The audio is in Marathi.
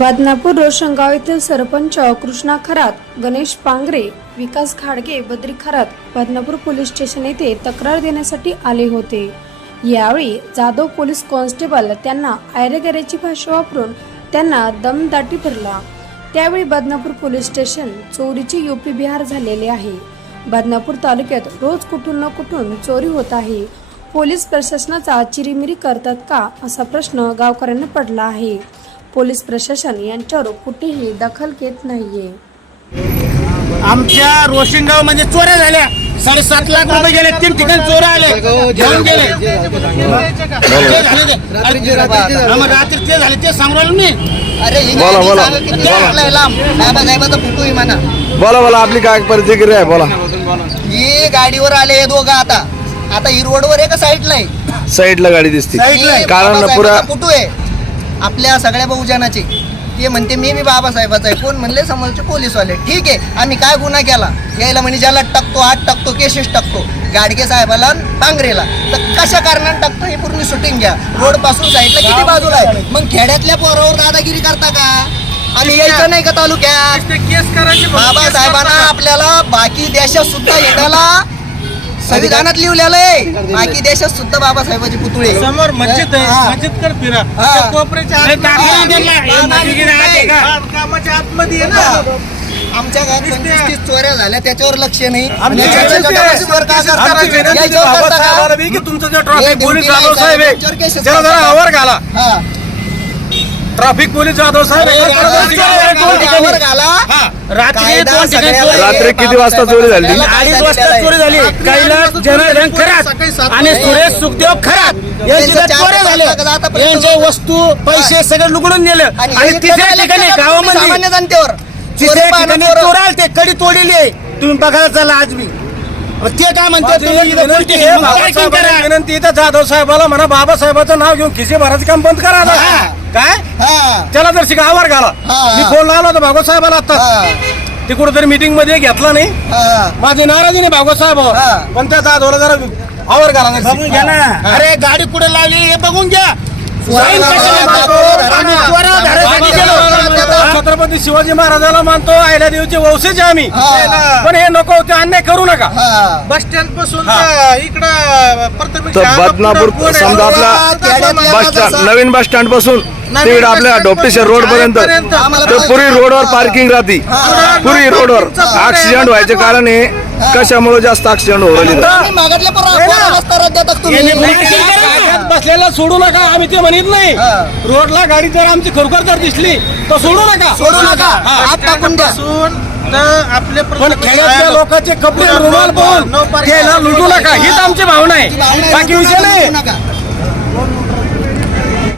बदनापूर रोशनगाव येथील सरपंच कृष्णा खरात गणेश पांगरे विकास खाडगे बद्री खरात बदनापूर पोलीस स्टेशन येथे तक्रार देण्यासाठी आले होते. यावेळी जाधव पोलीस कॉन्स्टेबल त्यांना आयरेगऱ्याची भाषा वापरून त्यांना दमदाटी फिरला त्यावेळी बदनापूर पोलीस स्टेशन चोरीची युपी बिहार झालेले आहे. बदनापूर तालुक्यात रोज कुठून न कुठून चोरी होत आहे. पोलीस प्रशासनाचा चिरीमिरी करतात का असा प्रश्न गावकऱ्यांना पडला आहे. पोलीस प्रशासन यांच्यावर कुठेही दखल घेत नाहीये. आमच्या रोशिंगावमध्ये चोऱ्या झाल्या. साडेसात लाख रुपये गेले तीन ठिकाणी चोर आले घेऊन गेले. ते झाले ते. मग रात्री ते झाले ते सांगू राहिलो मी. अरे ही बोला, बोला, सांगा किती बोला. आपला लांब. बाबासाहेबाचा फोटो आहे म्हणा. बोला बोला. आपली काय प्रतिक्रिया आहे? बोला. ही गाडीवर आले हे दोघं आता. आता ही रोडवर आहे का साईडला आहे. साईडला गाडी दिसते. आहे. ही कारण बाबासाहेबाचा पुरा फोटो आहे. आपल्या सगळ्या बहुजनाचे. ते म्हणते मी बी बाबासाहेबाचा आहे. कोण म्हणले समोरचे पोलीसवाले. ठीक आहे आम्ही काय गुन्हा केला? यायला म्हणजे ज्याला टाकतो आठ टाकतो केसेस टाकतो. गाडगे साहेबाला पांगरेला तर कशा कारणाने टाकतो हे पूर्ण शूटिंग घ्या. रोडपासून साईडला किती बाजूला आहे? मग खेड्यातल्या पोरावर दादागिरी करता का? आम्ही यायचं नाही का तालुक्यात? बाबासाहेबांना आपल्याला बाकी देशात सुद्धा येण्याला संविधानात लिहिलेलं आहे बाकी देशात सुद्धा बाबासाहेबाचे पुतळे समोर मस्जिद हा. आहे मस्जिद कर फिरा हा. त्या कोपऱ्याच्या आत-. हे? कामाच्या आतमध्ये आहे ना आमच्या गावात तीस चोऱ्या झाल्या त्याच्यावर लक्ष नाही आमची याच्यावर विनंती जगावर आहे. वर का करता? आमची विनंती आहे याच्यावर करता का? बाबासाहेबाला बी की तुमचं जे हे ट्रॅफिक पोलीस ड्युटीला जाधव साहेब आहे त्यांच्यावर cases त्याला जरा करता. आवर घाला हा. ट्रॅफिक पोलीस जाधव साहेब हा, रात्री दोन ठिकाणी किती वाजता चोरी झाली? अडीच वाजता चोरी झाली. कैलास जनार्दन खरात. आणि सुरेश सुखदेव खरात. यांची चोऱ्या यांचे वस्तू पैसे सगळे लुकडून नेले. आणि हे तिसऱ्या ठिकाणी गेलं गावामध्ये सामान्य जनतेवर. तिसऱ्या चोरी ठिकाणी पाहणं पोरं. चोर आले ते कडी तोडलेली आहे. तुम्ही बघायला चला आज मी. ते काय म्हणतात तुम्ही इथं करा. विनंती इथं जाधव साहेबाला म्हणा बाबासाहेबाचं नाव घेऊन खिसे भरायचं काम बंद करा आता. हा. काय हा. त्याला जर शिका आवार घाला हा. मी फोन लावला होता भागवत साहेबाला आता हा. ते कुठेतरी मीटिंगमध्ये घेतला नाही हा. माझी नाराजी नाही भागवत साहेब हा. पण त्या जाधवला जरा आवर घाला जरा. बघून घ्या ना अरे गाडी कुठे लावली हे बघून घ्या कशाला मारतो? आम्ही चोरा धरायसाठी गेलो. बाबासाहेब छत्रपती शिवाजी महाराजाला मानतो आयला देवचे वंशज आम्ही. पण हे नको ते अन्याय करू नका. बस स्टँडपासून. इकडं बदनापूर समजा आपला बस स्टँड नवीन बस स्टँडपासून तिकडे आपल्या डोपटेश्वर रोड पर्यंत तर पुरी रोडवर पार्किंग राहते. पुरी रोडवर ऍक्सिडेंट व्हायचे कारण हे कशामुळे जास्त ऍक्सिडेंट होऊ बसलेला सोडू नका आम्ही ते म्हणत नाही. हा. रोडला गाडी जर आमची खरोखर जर दिसली तर सोडू नका. सोडू नका. हात टाकून द्या. आपले पण खेड्यातल्या लोकांचे कपडे रुमाल पाहून त्याला लुटू नका. हीच आमची भावना आहे. बाकी विषय नाही. नका